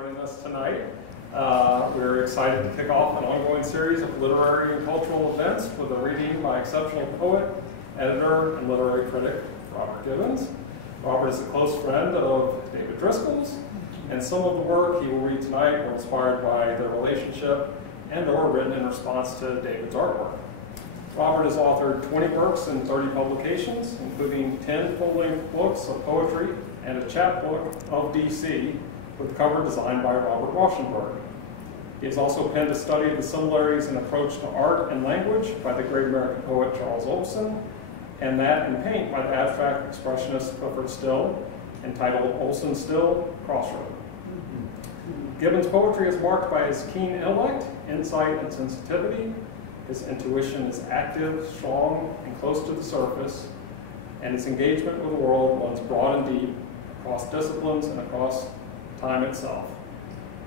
joining us tonight. We're excited to kick off an ongoing series of literary and cultural events with a reading by exceptional poet, editor, and literary critic Robert Gibbons. Robert is a close friend of David Driskell's, and some of the work he will read tonight were inspired by their relationship and/or written in response to David's artwork. Robert has authored 20 works and 30 publications, including 10 full-length books of poetry and a chapbook of DC with cover designed by Robert Washington. He has also penned a study of the similarities in approach to art and language by the great American poet Charles Olson, and that in paint by the abstract expressionist Clifford Still, entitled Olson Still, Crossroad. Gibbons' poetry is marked by his keen intellect, insight, and sensitivity. His intuition is active, strong, and close to the surface, and his engagement with the world runs broad and deep, across disciplines and across time itself.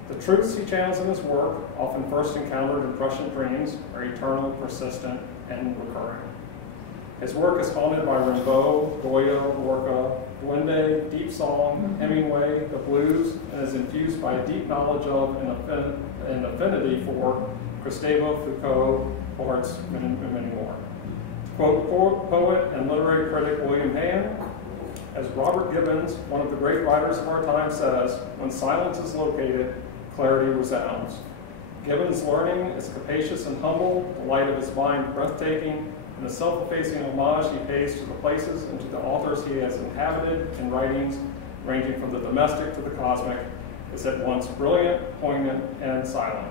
The truths he channels in his work, often first encountered in prescient dreams, are eternal, persistent, and recurring. His work is haunted by Rimbaud, Goya, Lorca, Blende, Deep Song, Hemingway, the blues, and is infused by a deep knowledge of and affinity for Gustave Foucault, Barthes, and many more. To quote poet and literary critic William Hand, as Robert Gibbons, one of the great writers of our time, says, when silence is located, clarity resounds. Gibbons' learning is capacious and humble, the light of his mind breathtaking, and the self-effacing homage he pays to the places and to the authors he has inhabited in writings ranging from the domestic to the cosmic is at once brilliant, poignant, and silent.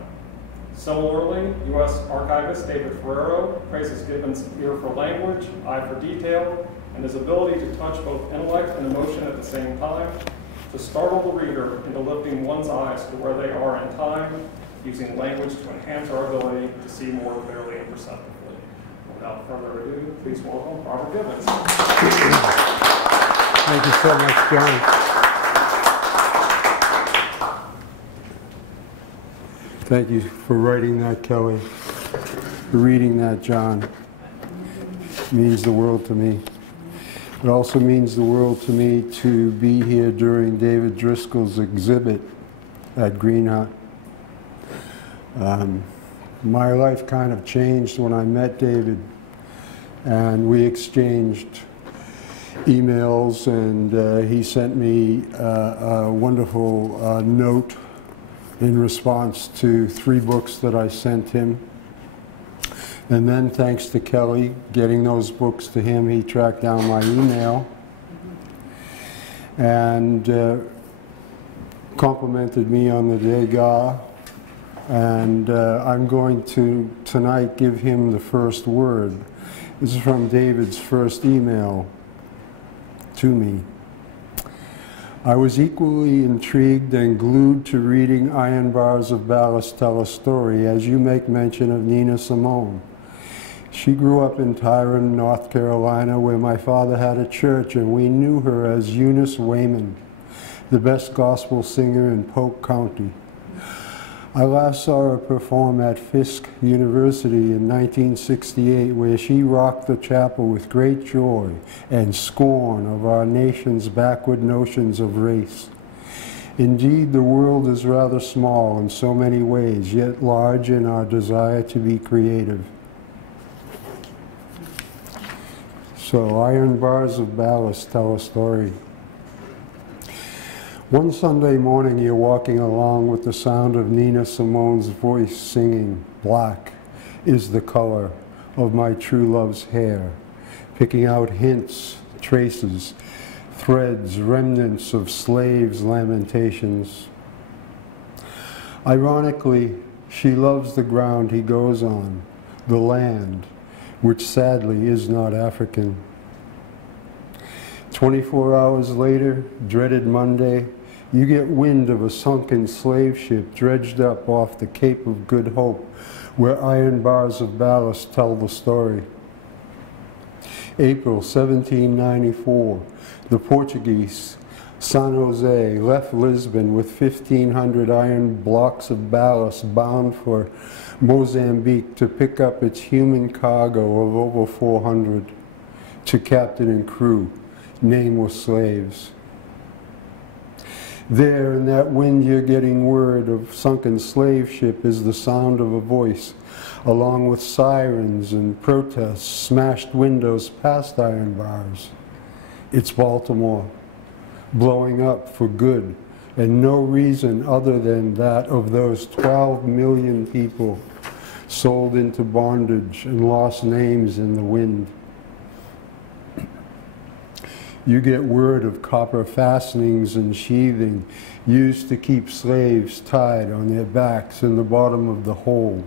Similarly, U.S. archivist David Ferrero praises Gibbons' ear for language, eye for detail, and his ability to touch both intellect and emotion at the same time, to startle the reader into lifting one's eyes to where they are in time, using language to enhance our ability to see more clearly and perceptively. Without further ado, please welcome Robert Gibbons. Thank you so much, John. Thank you for writing that, Kelly. For reading that, John. It means the world to me. It also means the world to me to be here during David Driskell's exhibit at Greenhut. My life kind of changed when I met David, and we exchanged emails, and he sent me a wonderful note in response to 3 books that I sent him. And then, thanks to Kelly getting those books to him, he tracked down my email and complimented me on the Degas. And I'm going to tonight give him the first word. This is from David's first email to me. I was equally intrigued and glued to reading Iron Bars of Ballast Tell a Story as you make mention of Nina Simone. She grew up in Tyrone, North Carolina, where my father had a church, and we knew her as Eunice Wayman, the best gospel singer in Polk County. I last saw her perform at Fisk University in 1968, where she rocked the chapel with great joy and scorn of our nation's backward notions of race. Indeed, the world is rather small in so many ways, yet large in our desire to be creative. So, Iron Bars of Ballast Tell a Story. One Sunday morning, you're walking along with the sound of Nina Simone's voice singing, "Black is the color of my true love's hair," picking out hints, traces, threads, remnants of slaves' lamentations. Ironically, she loves the ground he goes on, the land, which sadly is not African. 24 hours later, dreaded Monday, you get wind of a sunken slave ship dredged up off the Cape of Good Hope, where iron bars of ballast tell the story. April 1794, the Portuguese, San Jose, left Lisbon with 1,500 iron blocks of ballast bound for Mozambique to pick up its human cargo of over 400, to captain and crew, nameless slaves. There in that wind you're getting word of sunken slave ship is the sound of a voice, along with sirens and protests, smashed windows past iron bars. It's Baltimore, blowing up for good, and no reason other than that of those 12 million people sold into bondage and lost names in the wind. You get word of copper fastenings and sheathing used to keep slaves tied on their backs in the bottom of the hold,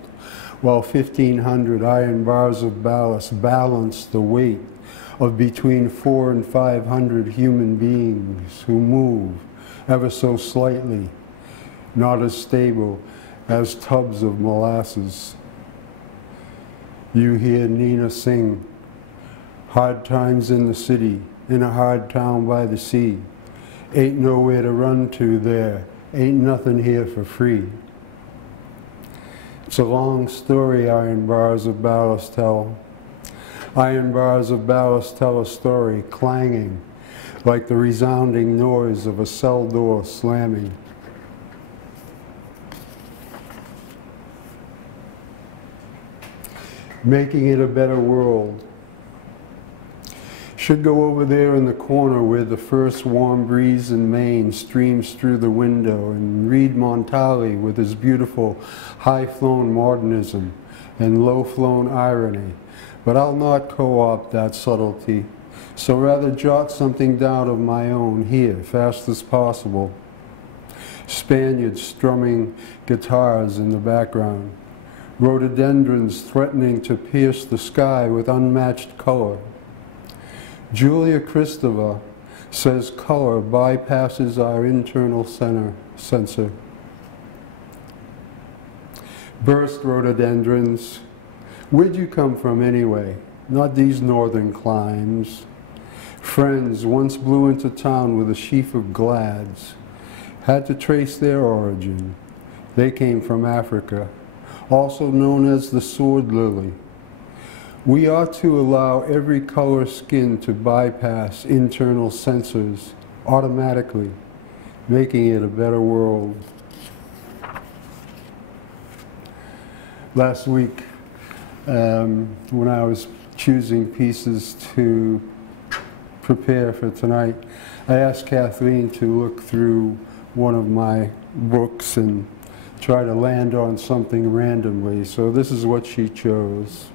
while 1,500 iron bars of ballast balance the weight of between 400 and 500 human beings who move ever so slightly, not as stable as tubs of molasses. You hear Nina sing, "Hard times in the city, in a hard town by the sea. Ain't nowhere to run to there, ain't nothing here for free." It's a long story iron bars of ballast tell. Iron bars of ballast tell a story, clanging like the resounding noise of a cell door slamming. Making it a better world. Should go over there in the corner where the first warm breeze in Maine streams through the window and read Montali with his beautiful high-flown modernism and low-flown irony. But I'll not co-opt that subtlety, so rather jot something down of my own here, fast as possible. Spaniards strumming guitars in the background. Rhododendrons threatening to pierce the sky with unmatched color. Julia Kristeva says color bypasses our internal sensor. Burst rhododendrons. Where'd you come from anyway? Not these northern climes. Friends once blew into town with a sheaf of glads. Had to trace their origin. They came from Africa, also known as the sword lily. We ought to allow every color skin to bypass internal sensors automatically, making it a better world. Last week, when I was choosing pieces to prepare for tonight, I asked Kathleen to look through one of my books and try to land on something randomly. So this is what she chose.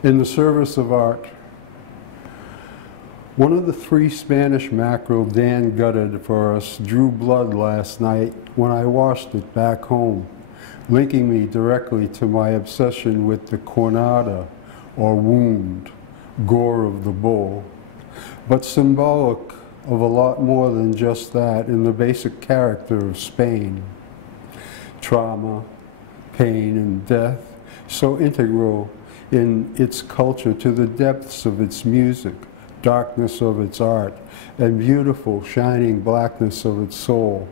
In the Service of Art, one of the 3 Spanish mackerel Dan gutted for us drew blood last night when I washed it back home, linking me directly to my obsession with the cornada, or wound, gore of the bull, but symbolic of a lot more than just that in the basic character of Spain. Trauma, pain, and death, so integral in its culture to the depths of its music, darkness of its art, and beautiful, shining blackness of its soul.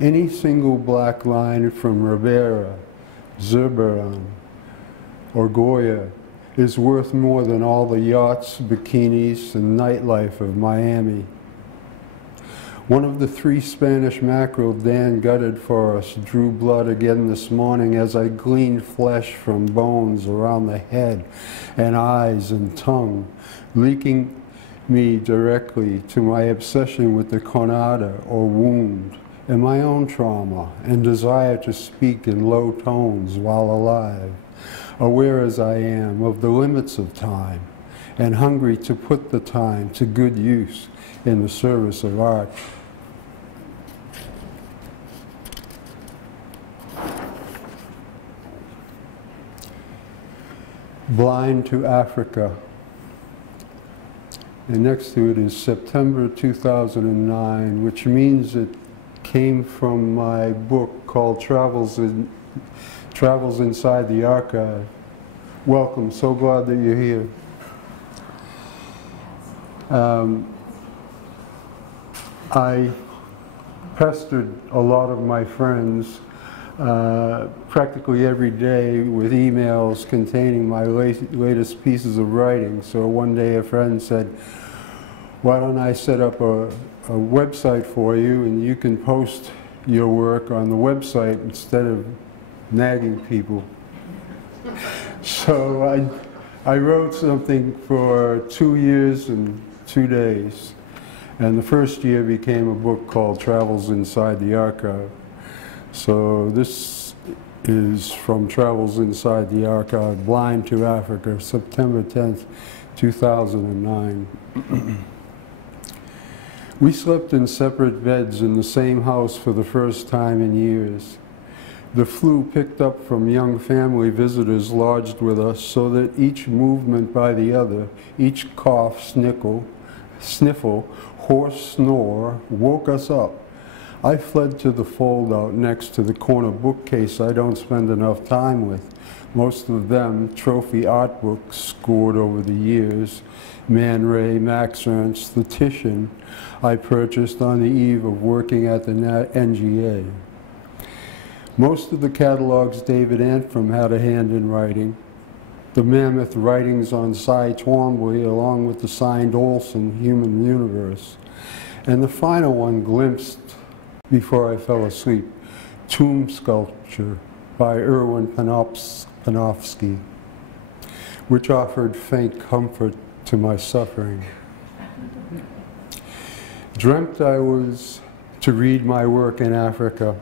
Any single black line from Rivera, Zurbarán, or Goya is worth more than all the yachts, bikinis, and nightlife of Miami. One of the 3 Spanish mackerel Dan gutted for us drew blood again this morning as I gleaned flesh from bones around the head and eyes and tongue, leaking me directly to my obsession with the cornada, or wound, and my own trauma and desire to speak in low tones while alive, aware as I am of the limits of time, and hungry to put the time to good use in the service of art. Blind to Africa. And next to it is September 2009, which means it came from my book called Travels Inside the Archive. Welcome, so glad that you're here. I pestered a lot of my friends practically every day with emails containing my latest pieces of writing. So one day a friend said, "Why don't I set up a website for you, and you can post your work on the website instead of nagging people. So I wrote something for 2 years and 2 days. And the first year became a book called Travels Inside the Archive. So this is from Travels Inside the Archive, Blind to Africa, September 10th, 2009. We slept in separate beds in the same house for the first time in years. The flu picked up from young family visitors lodged with us, so that each movement by the other, each cough, sniffle, hoarse snore, woke us up. I fled to the fold-out next to the corner bookcase I don't spend enough time with. Most of them trophy art books scored over the years. Man Ray, Max Ernst, the Titian I purchased on the eve of working at the NGA. Most of the catalogs David Antrim had a hand in writing. The mammoth writings on Cy Twombly, along with the signed Olson Human Universe. And the final one glimpsed before I fell asleep, Tomb Sculpture by Erwin Panofsky, which offered faint comfort to my suffering. Dreamt I was to read my work in Africa.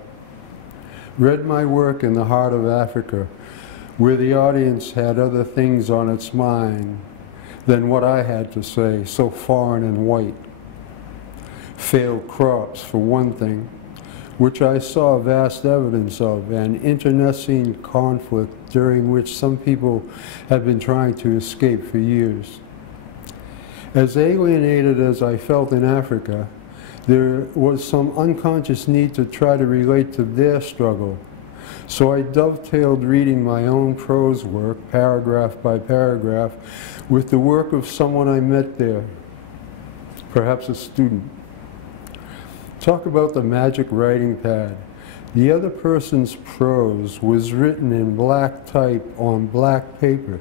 Read my work in the heart of Africa, where the audience had other things on its mind than what I had to say, so foreign and white. Failed crops, for one thing, which I saw vast evidence of, and internecine conflict during which some people have been trying to escape for years. As alienated as I felt in Africa, there was some unconscious need to try to relate to their struggle. So I dovetailed reading my own prose work, paragraph by paragraph, with the work of someone I met there, perhaps a student. Talk about the magic writing pad. The other person's prose was written in black type on black paper,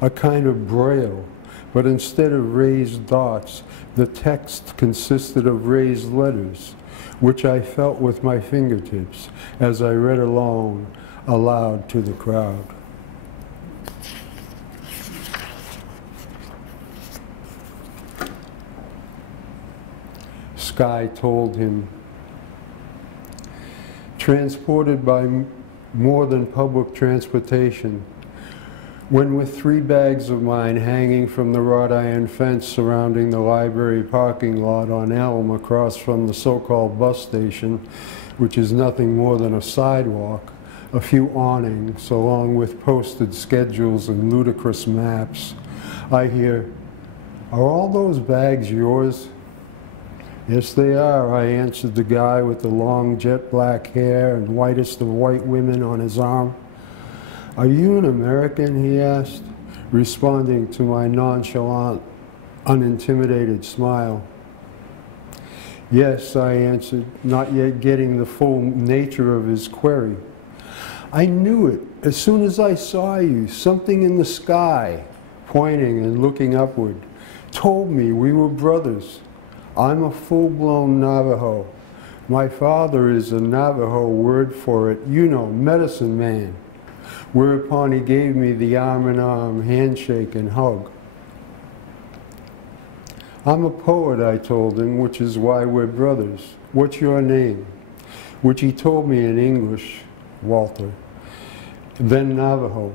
a kind of braille, but instead of raised dots, the text consisted of raised letters, which I felt with my fingertips as I read along aloud to the crowd. Sky told him, transported by more than public transportation, when with 3 bags of mine hanging from the wrought iron fence surrounding the library parking lot on Elm across from the so-called bus station, which is nothing more than a sidewalk, a few awnings, along with posted schedules and ludicrous maps, I hear, "Are all those bags yours?" "Yes, they are," I answered the guy with the long jet black hair and whitest of white women on his arm. "Are you an American?" he asked, responding to my nonchalant, unintimidated smile. "Yes," I answered, not yet getting the full nature of his query. "I knew it as soon as I saw you. Something in the sky," pointing and looking upward, "told me we were brothers. I'm a full-blown Navajo. My father is a Navajo word for it, you know, medicine man." Whereupon he gave me the arm-in-arm handshake and hug. "I'm a poet," I told him, "which is why we're brothers. What's your name?" Which he told me in English, Walter, then Navajo.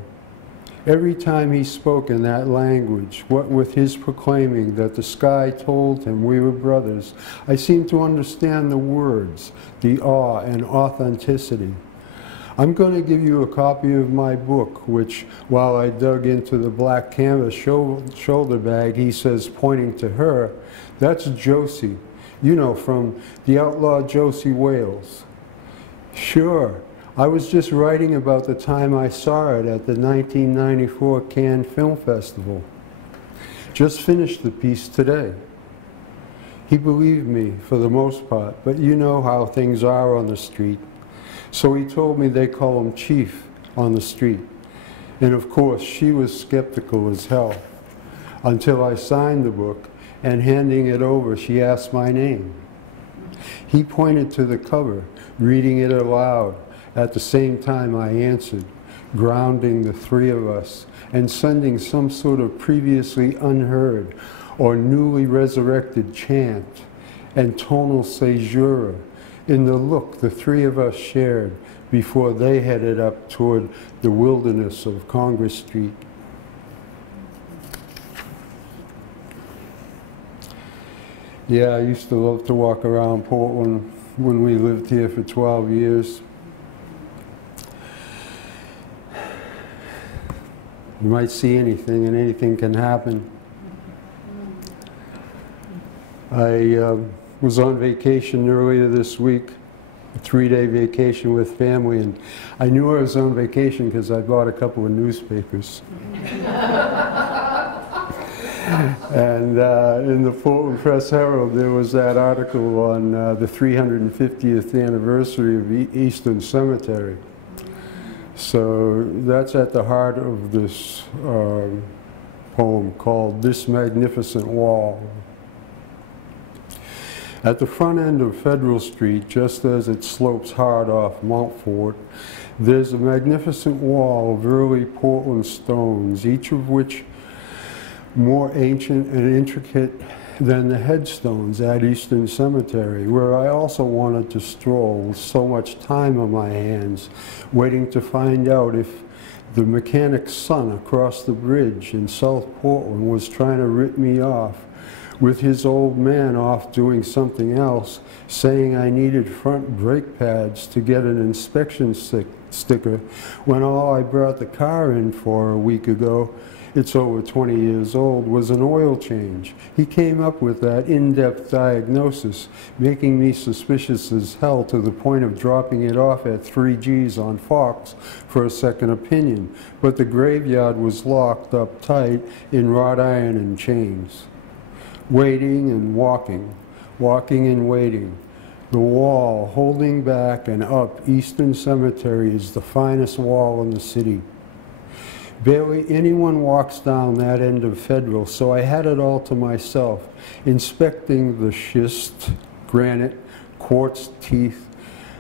Every time he spoke in that language, what with his proclaiming that the sky told him we were brothers, I seemed to understand the words, the awe and authenticity. I'm going to give you a copy of my book, which, while I dug into the black canvas shoulder bag, he says, pointing to her, "That's Josie, you know, from the outlaw Josie Wales." "Sure, I was just writing about the time I saw it at the 1994 Cannes Film Festival. Just finished the piece today." He believed me for the most part, but you know how things are on the street. So he told me they call him Chief on the street. And of course, she was skeptical as hell, until I signed the book, and handing it over, she asked my name. He pointed to the cover, reading it aloud. At the same time I answered, grounding the three of us and sending some sort of previously unheard or newly resurrected chant and tonal caesura in the look the three of us shared before they headed up toward the wilderness of Congress Street. Yeah, I used to love to walk around Portland when we lived here for 12 years. You might see anything, and anything can happen. I was on vacation earlier this week, a 3-day vacation with family, and I knew I was on vacation because I bought a couple of newspapers. And in the Portland Press Herald, there was that article on the 350th anniversary of Eastern Cemetery. So that's at the heart of this poem called This Magnificent Wall. At the front end of Federal Street, just as it slopes hard off Montfort, there's a magnificent wall of early Portland stones, each of which more ancient and intricate than the headstones at Eastern Cemetery, where I also wanted to stroll with so much time on my hands, waiting to find out if the mechanic's son across the bridge in South Portland was trying to rip me off, with his old man off doing something else, saying I needed front brake pads to get an inspection sticker, when all I brought the car in for a week ago, it's over 20 years old, was an oil change. He came up with that in-depth diagnosis, making me suspicious as hell to the point of dropping it off at 3G's on Fox for a second opinion. But the graveyard was locked up tight in wrought iron and chains. Waiting and walking, walking and waiting. The wall holding back and up Eastern Cemetery is the finest wall in the city. Barely anyone walks down that end of Federal, so I had it all to myself, inspecting the schist, granite, quartz teeth,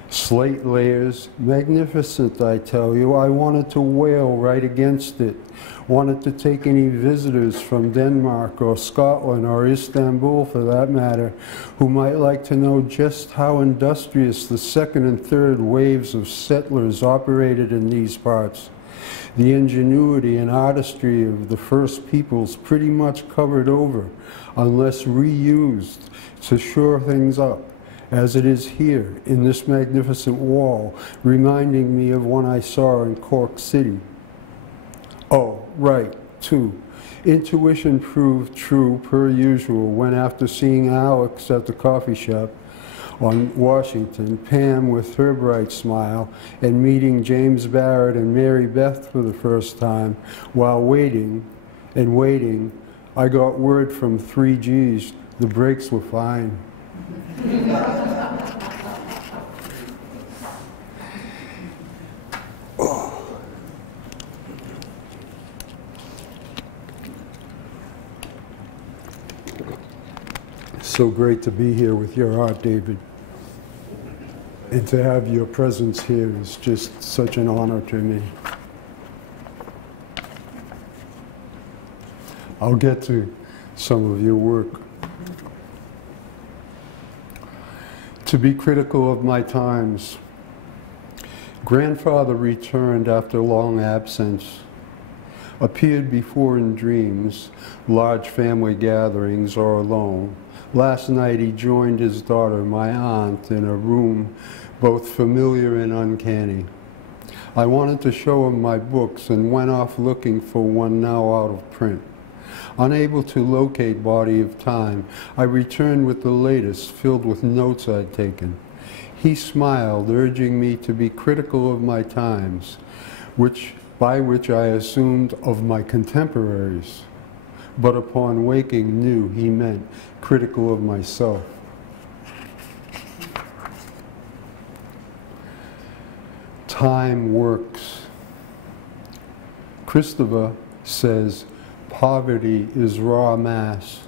slate layers. Magnificent, I tell you. I wanted to wail right against it. Wanted to take any visitors from Denmark or Scotland or Istanbul, for that matter, who might like to know just how industrious the second and third waves of settlers operated in these parts. The ingenuity and artistry of the first peoples pretty much covered over, unless reused, to shore things up, as it is here in this magnificent wall, reminding me of one I saw in Cork City. Oh, right, too. Intuition proved true per usual when, after seeing Alex at the coffee shop on Washington, Pam with her bright smile, and meeting James Barrett and Mary Beth for the first time, while waiting and waiting, I got word from 3G's the brakes were fine. Oh. So great to be here with your art, David. And to have your presence here is just such an honor to me. I'll get to some of your work. To be critical of my times. Grandfather returned after long absence, appeared before in dreams, large family gatherings or alone. Last night he joined his daughter, my aunt, in a room both familiar and uncanny. I wanted to show him my books and went off looking for one now out of print. Unable to locate Body of Time, I returned with the latest, filled with notes I'd taken. He smiled, urging me to be critical of my times, by which I assumed of my contemporaries, but upon waking knew he meant critical of myself. Time works. Christopher says, poverty is raw mass.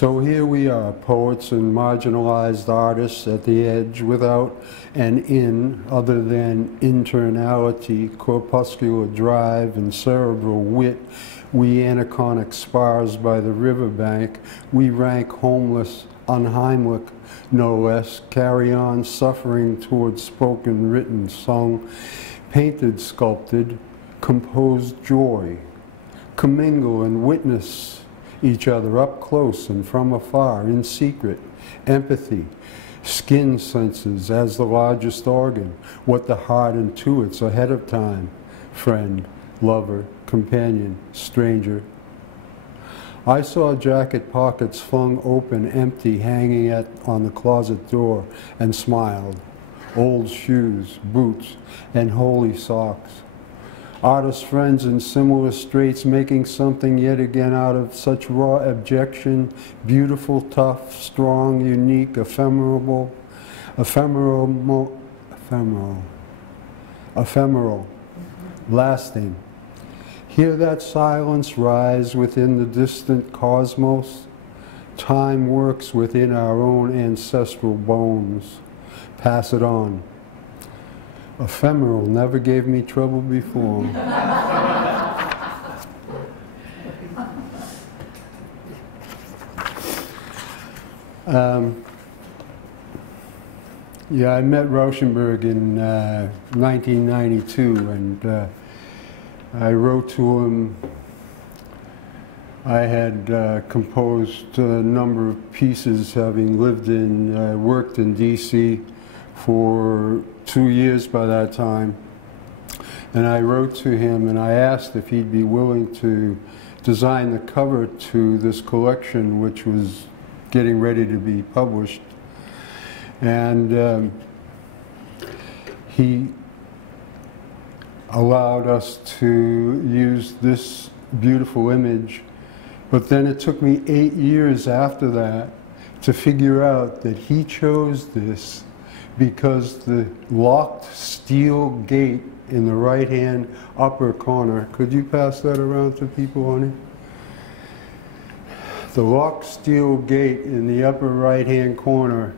So here we are, poets and marginalized artists at the edge without an in other than internality, corpuscular drive, and cerebral wit. We aniconic spars by the riverbank, we rank homeless, unheimlich, no less, carry on suffering towards spoken, written, sung, painted, sculpted, composed joy, commingle and witness each other up close and from afar, in secret, empathy, skin senses as the largest organ, what the heart intuits ahead of time, friend, lover, companion, stranger. I saw jacket pockets flung open, empty, hanging on the closet door, and smiled. Old shoes, boots, and holy socks. Artist friends in similar straits making something yet again out of such raw abjection, beautiful, tough, strong, unique, ephemeral, lasting. Hear that silence rise within the distant cosmos. Time works within our own ancestral bones. Pass it on. Ephemeral never gave me trouble before. Yeah, I met Rauschenberg in 1992, and I wrote to him. I had composed a number of pieces, having lived in, worked in D.C. for 2 years by that time, and I wrote to him and I asked if he'd be willing to design the cover to this collection, which was getting ready to be published. And he allowed us to use this beautiful image, but then it took me 8 years after that to figure out that he chose this because the locked steel gate in the right-hand upper corner, could you pass that around to people, honey? The locked steel gate in the upper right-hand corner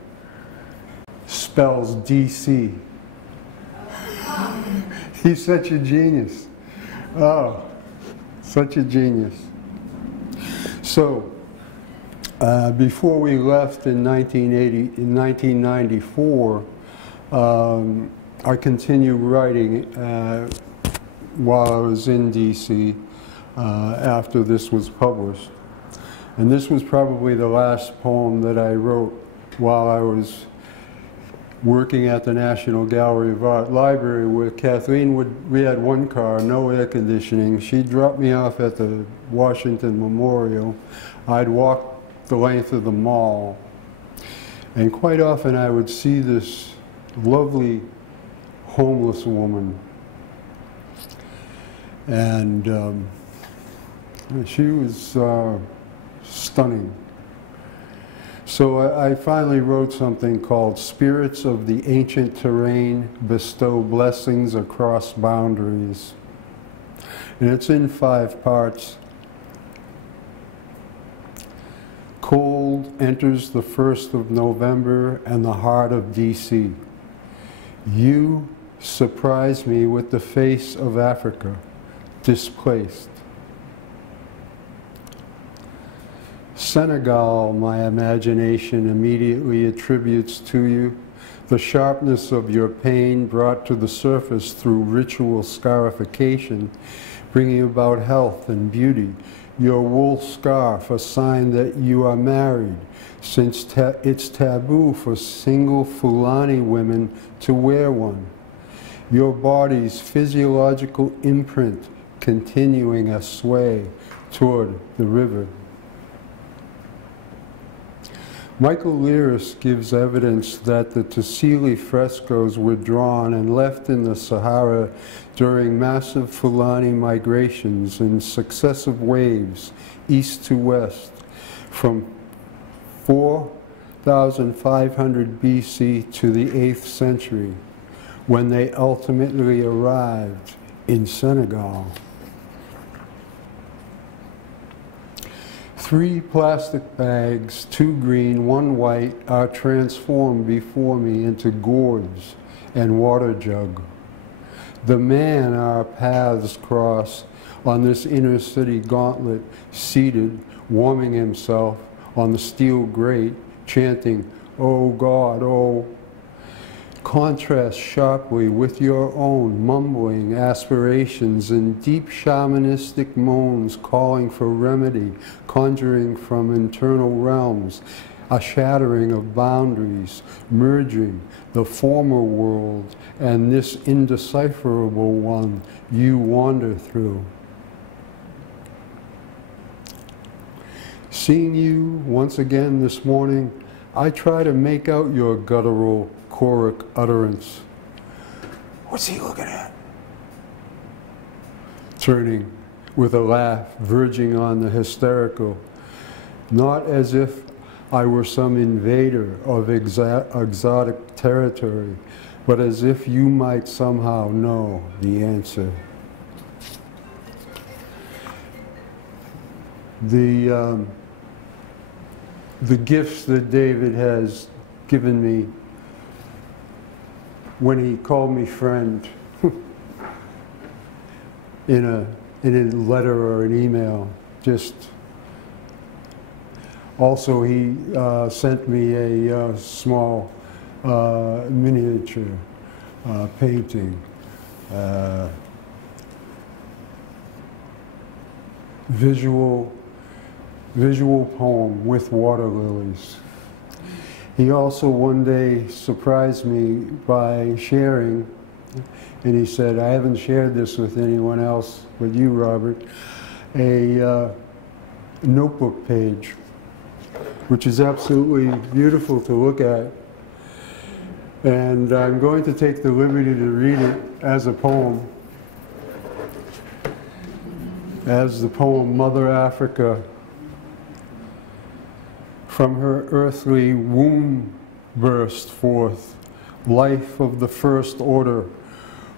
spells DC. He's such a genius. Oh, such a genius. So, before we left in 1994, I continued writing while I was in D.C. After this was published. And this was probably the last poem that I wrote while I was working at the National Gallery of Art Library, where Kathleen we had one car, no air conditioning. She'd drop me off at the Washington Memorial. I'd walk the length of the mall, and quite often I would see this lovely homeless woman, and she was stunning. So I finally wrote something called Spirits of the Ancient Terrain Bestow Blessings Across Boundaries, and it's in 5 parts. Cold enters the 1st of November and the heart of D.C. You surprise me with the face of Africa, displaced. Senegal, my imagination immediately attributes to you, the sharpness of your pain brought to the surface through ritual scarification, bringing about health and beauty. Your wool scarf, a sign that you are married, since it's taboo for single Fulani women to wear one. Your body's physiological imprint continuing a sway toward the river. Michael Learis gives evidence that the Tassili frescoes were drawn and left in the Sahara during massive Fulani migrations in successive waves, east to west, from 4,500 BC to the 8th century, when they ultimately arrived in Senegal. 3 plastic bags, 2 green, 1 white, are transformed before me into gourds and water jug. The man our paths cross on this inner city gauntlet, seated, warming himself on the steel grate, chanting, "Oh God, oh." Contrast sharply with your own mumbling aspirations and deep shamanistic moans calling for remedy, conjuring from internal realms, a shattering of boundaries, merging the former world and this indecipherable one you wander through. Seeing you once again this morning, I try to make out your guttural, choric utterance. What's he looking at? Turning with a laugh, verging on the hysterical, not as if I were some invader of exotic territory, but as if you might somehow know the answer. The gifts that David has given me when he called me friend in a letter or an email, just also he sent me a small miniature painting, visual poem with water lilies. He also one day surprised me by sharing, and he said, I haven't shared this with anyone else but you, Robert, a notebook page, which is absolutely beautiful to look at. And I'm going to take the liberty to read it as a poem, as the poem Mother Africa. From her earthly womb burst forth life of the first order,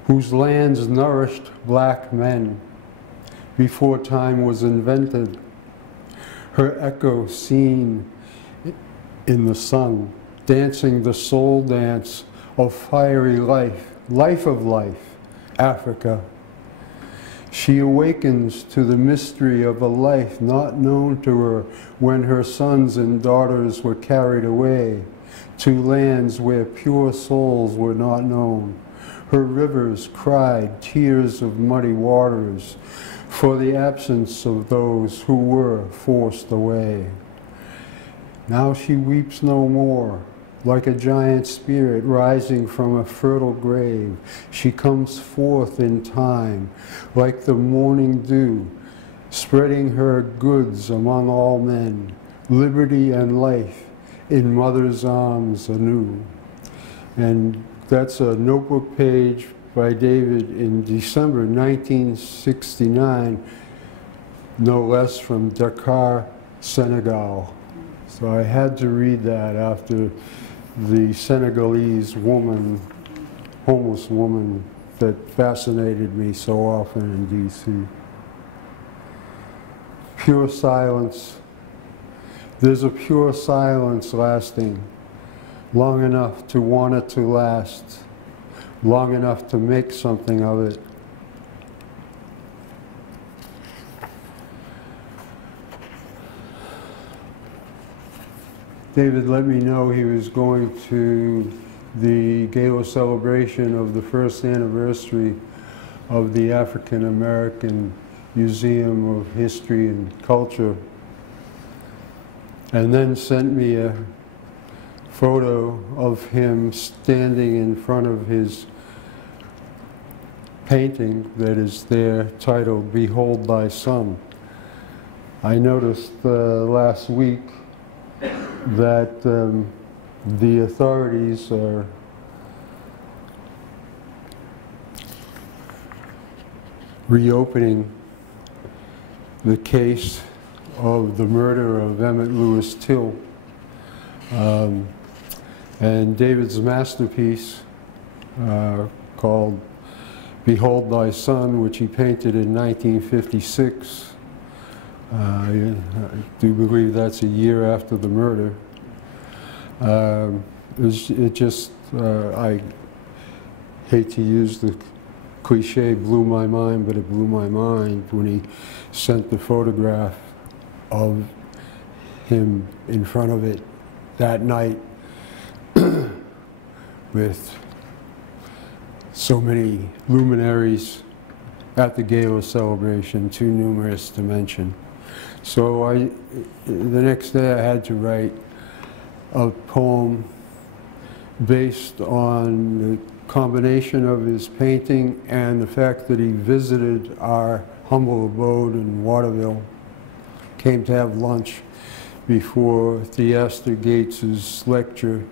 whose lands nourished black men before time was invented. Her echo seen in the sun, dancing the soul dance of fiery life, life of life, Africa. She awakens to the mystery of a life not known to her when her sons and daughters were carried away to lands where pure souls were not known. Her rivers cried tears of muddy waters for the absence of those who were forced away. Now she weeps no more. Like a giant spirit rising from a fertile grave, she comes forth in time, like the morning dew, spreading her goods among all men, liberty and life in mother's arms anew. And that's a notebook page by David in December 1969, no less, from Dakar, Senegal. So I had to read that after the Senegalese woman, homeless woman, that fascinated me so often in DC. Pure silence. There's a pure silence lasting long enough to want it to last, long enough to make something of it. David let me know he was going to the gala celebration of the first anniversary of the African American Museum of History and Culture, and then sent me a photo of him standing in front of his painting that is there titled "Behold Thy Son." I noticed last week that the authorities are reopening the case of the murder of Emmett Lewis Till. And David's masterpiece called Behold Thy Son, which he painted in 1956, I do believe that's a year after the murder. I hate to use the cliche, blew my mind, but it blew my mind when he sent the photograph of him in front of it that night with so many luminaries at the gala celebration, too numerous to mention. So the next day I had to write a poem based on the combination of his painting and the fact that he visited our humble abode in Waterville, came to have lunch before Theaster Gates's lecture,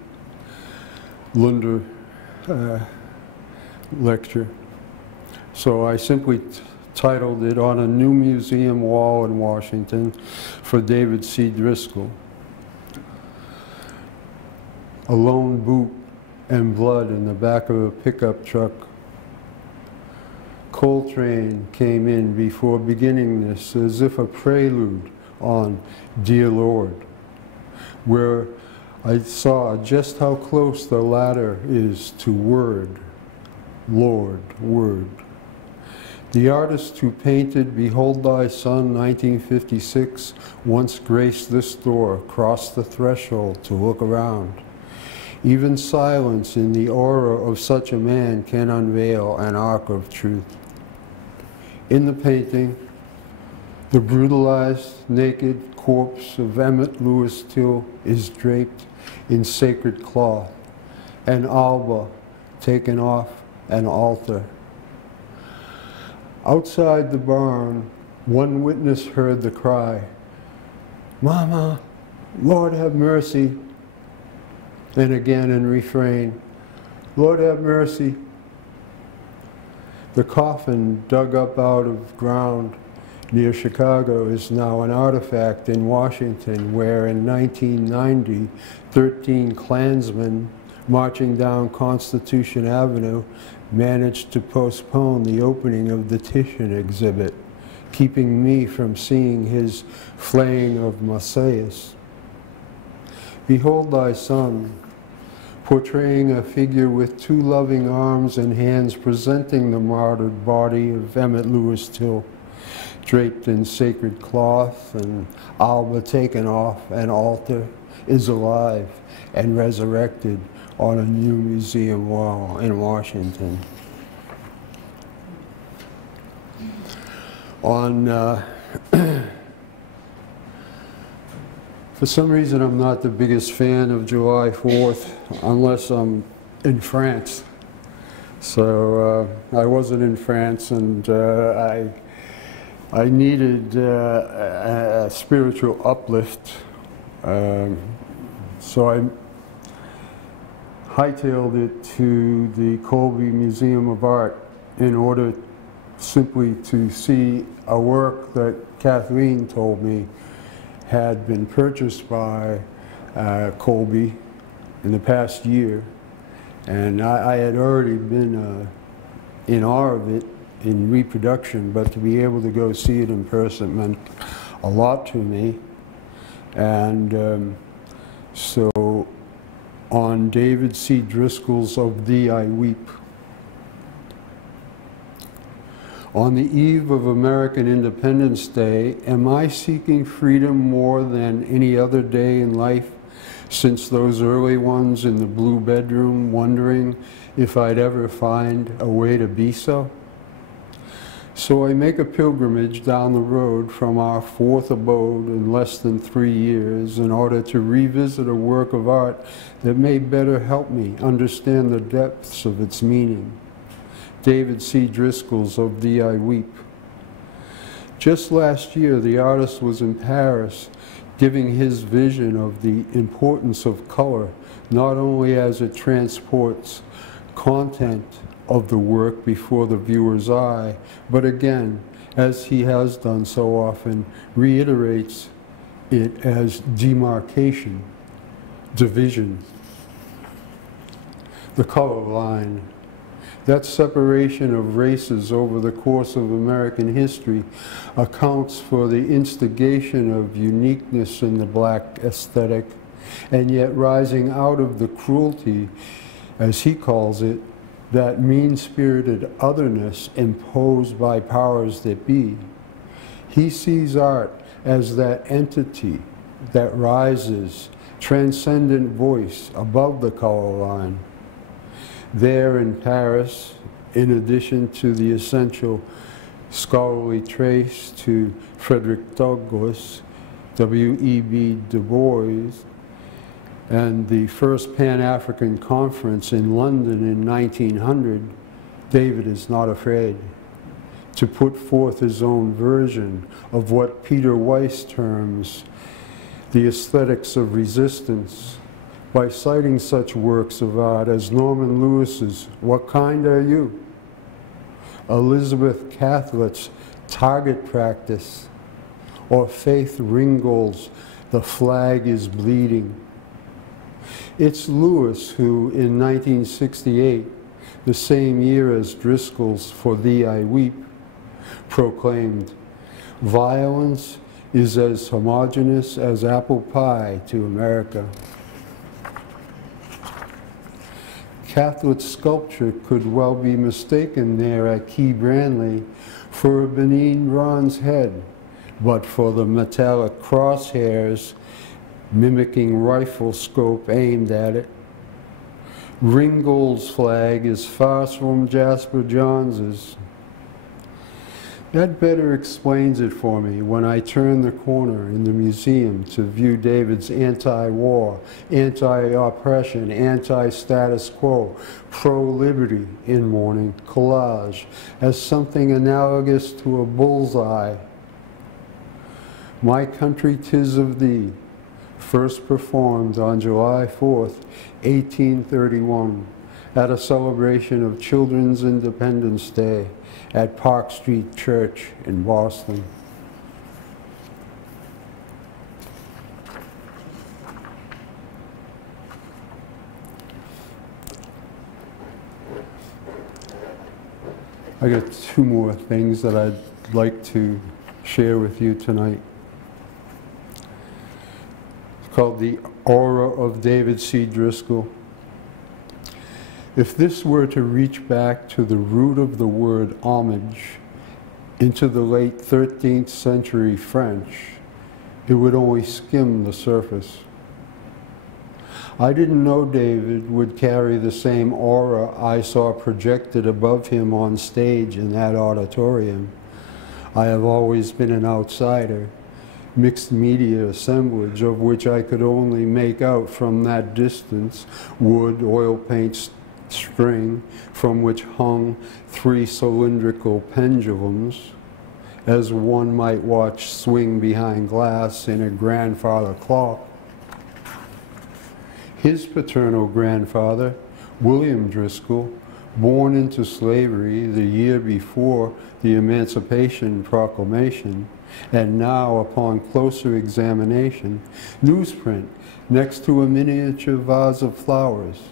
Lunder lecture. So I simply titled it "On a New Museum Wall in Washington" for David C. Driskell. A lone boot and blood in the back of a pickup truck. Coltrane came in before beginning this as if a prelude on "Dear Lord," where I saw just how close the latter is to word, Lord, word. The artist who painted "Behold Thy Son," 1956, once graced this door, crossed the threshold to look around. Even silence in the aura of such a man can unveil an arc of truth. In the painting, the brutalized, naked corpse of Emmett Lewis Till is draped in sacred cloth, and Alba taken off an altar. Outside the barn, one witness heard the cry, "Mama, Lord have mercy." And again in refrain, "Lord have mercy." The coffin dug up out of ground near Chicago is now an artifact in Washington, where in 1990, 13 Klansmen marching down Constitution Avenue managed to postpone the opening of the Titian exhibit, keeping me from seeing his flaying of Marsyas. "Behold Thy Son," portraying a figure with two loving arms and hands presenting the martyred body of Emmett Lewis Till, draped in sacred cloth and Alba taken off an altar, is alive and resurrected on a new museum wall in Washington. For some reason, I'm not the biggest fan of July 4th unless I'm in France. So I wasn't in France, and I needed a spiritual uplift. So I hightailed it to the Colby Museum of Art in order simply to see a work that Kathleen told me had been purchased by Colby in the past year. And I had already been in awe of it in reproduction, but to be able to go see it in person meant a lot to me. And so on David C. Driskell's "Of Thee I Weep." On the eve of American Independence Day, am I seeking freedom more than any other day in life since those early ones in the blue bedroom, wondering if I'd ever find a way to be so? So I make a pilgrimage down the road from our fourth abode in less than 3 years in order to revisit a work of art that may better help me understand the depths of its meaning. David C. Driskell's "Of Thee I Weep." Just last year, the artist was in Paris giving his vision of the importance of color, not only as it transports content of the work before the viewer's eye, but again, as he has done so often, reiterates it as demarcation, division. The color line. That separation of races over the course of American history accounts for the instigation of uniqueness in the black aesthetic, and yet rising out of the cruelty, as he calls it, that mean-spirited otherness imposed by powers that be. He sees art as that entity that rises, transcendent voice above the color line. There in Paris, in addition to the essential scholarly trace to Frederick Douglass, W.E.B. Du Bois, and the first Pan-African Conference in London in 1900, David is not afraid to put forth his own version of what Peter Weiss terms the aesthetics of resistance, by citing such works of art as Norman Lewis's What Kind Are You?, Elizabeth Cathlett's Target Practice, or Faith Ringgold's The Flag is Bleeding. It's Lewis who, in 1968, the same year as Driskell's For Thee I Weep, proclaimed, "Violence is as homogeneous as apple pie to America." Cathlett's sculpture could well be mistaken there at Key Branley for a Benin bronze head, but for the metallic crosshairs mimicking rifle scope aimed at it. Ringgold's flag is far from Jasper Johns's. That better explains it for me when I turn the corner in the museum to view David's anti-war, anti-oppression, anti-status quo, pro-liberty in mourning collage as something analogous to a bullseye. My Country 'Tis of Thee, first performed on July 4th, 1831, at a celebration of Children's Independence Day at Park Street Church in Boston. I got two more things that I'd like to share with you tonight. It's called The Aura of David C. Driskell. If this were to reach back to the root of the word homage into the late 13th century French, it would only skim the surface. I didn't know David would carry the same aura I saw projected above him on stage in that auditorium. I have always been an outsider, mixed media assemblage of which I could only make out from that distance wood, oil paint, string from which hung 3 cylindrical pendulums, as one might watch swing behind glass in a grandfather clock. His paternal grandfather, William Driskell, born into slavery the year before the Emancipation Proclamation, and now, upon closer examination, newsprint next to a miniature vase of flowers.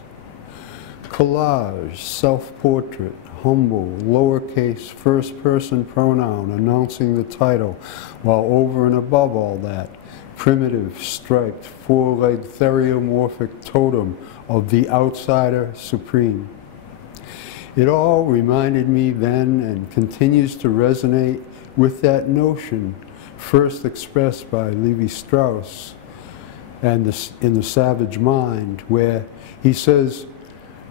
Collage, self-portrait, humble, lowercase, first-person pronoun announcing the title, while over and above all that, primitive, striped, 4-legged theriomorphic totem of the outsider supreme. It all reminded me then, and continues to resonate with that notion, first expressed by Levi-Strauss and in The Savage Mind, where he says,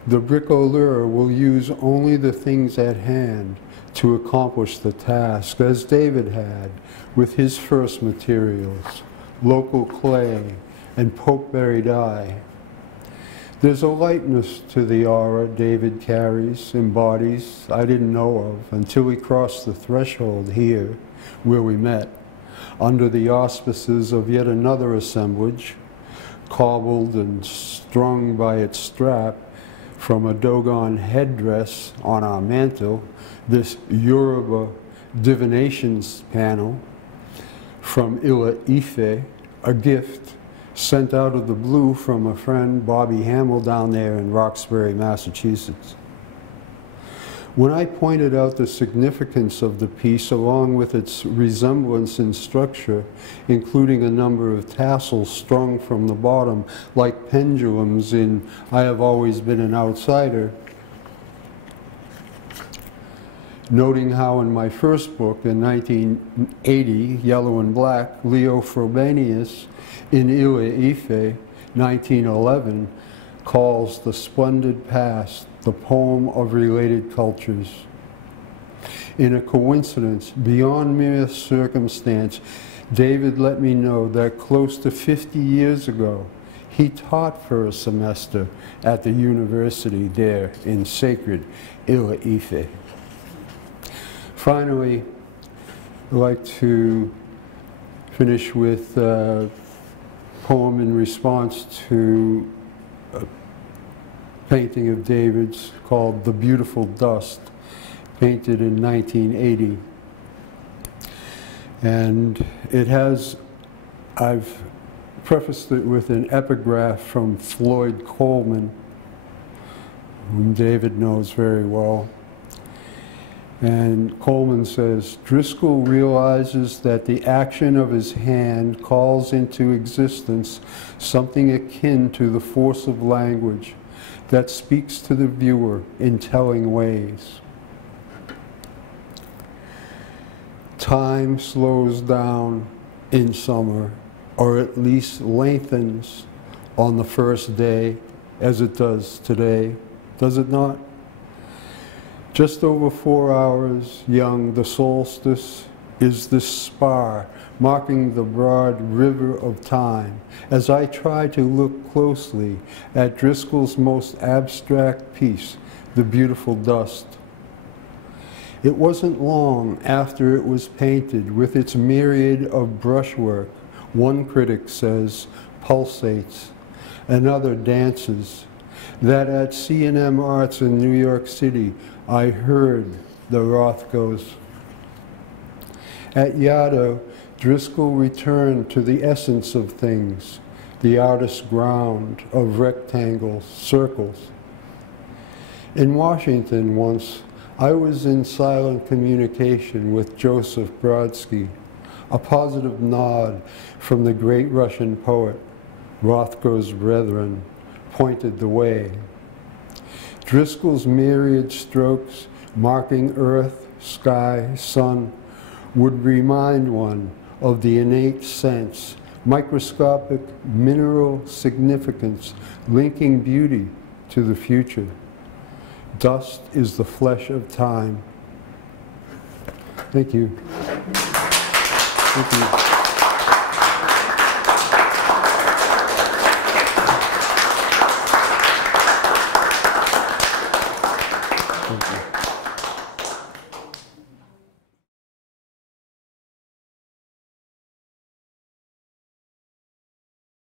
the bricoleur will use only the things at hand to accomplish the task, as David had with his first materials, local clay and pokeberry dye. There's a lightness to the aura David carries, embodies, I didn't know of until we crossed the threshold here, where we met, under the auspices of yet another assemblage, cobbled and strung by its strap, from a Dogon headdress on our mantle, this Yoruba divinations panel from Ila Ife, a gift sent out of the blue from a friend, Bobby Hamill, down there in Roxbury, Massachusetts. When I pointed out the significance of the piece along with its resemblance in structure, including a number of tassels strung from the bottom like pendulums in I Have Always Been an Outsider, noting how in my first book in 1980, Yellow and Black, Leo Frobenius in Ille Ife, 1911, calls The Splendid Past the poem of related cultures. In a coincidence beyond mere circumstance, David let me know that close to 50 years ago, he taught for a semester at the university there in sacred Ille Ife. Finally, I'd like to finish with a poem in response to a painting of David's called The Beautiful Dust, painted in 1980. And it has, I've prefaced it with an epigraph from Floyd Coleman, whom David knows very well. And Coleman says, Driskell realizes that the action of his hand calls into existence something akin to the force of language that speaks to the viewer in telling ways. Time slows down in summer, or at least lengthens on the first day, as it does today, does it not? Just over 4 hours young, the solstice is this spar marking the broad river of time as I try to look closely at Driskell's most abstract piece, The Beautiful Dust. It wasn't long after it was painted with its myriad of brushwork, one critic says, pulsates, another dances, that at C&M Arts in New York City I heard the Rothkos. At Yaddo, Driskell returned to the essence of things, the artist's ground of rectangles, circles. In Washington once, I was in silent communication with Joseph Brodsky. A positive nod from the great Russian poet, Rothko's brethren, pointed the way. Driskell's myriad strokes, marking earth, sky, sun, would remind one of the innate sense, microscopic mineral significance, linking beauty to the future. Dust is the flesh of time. Thank you. Thank you. Thank you.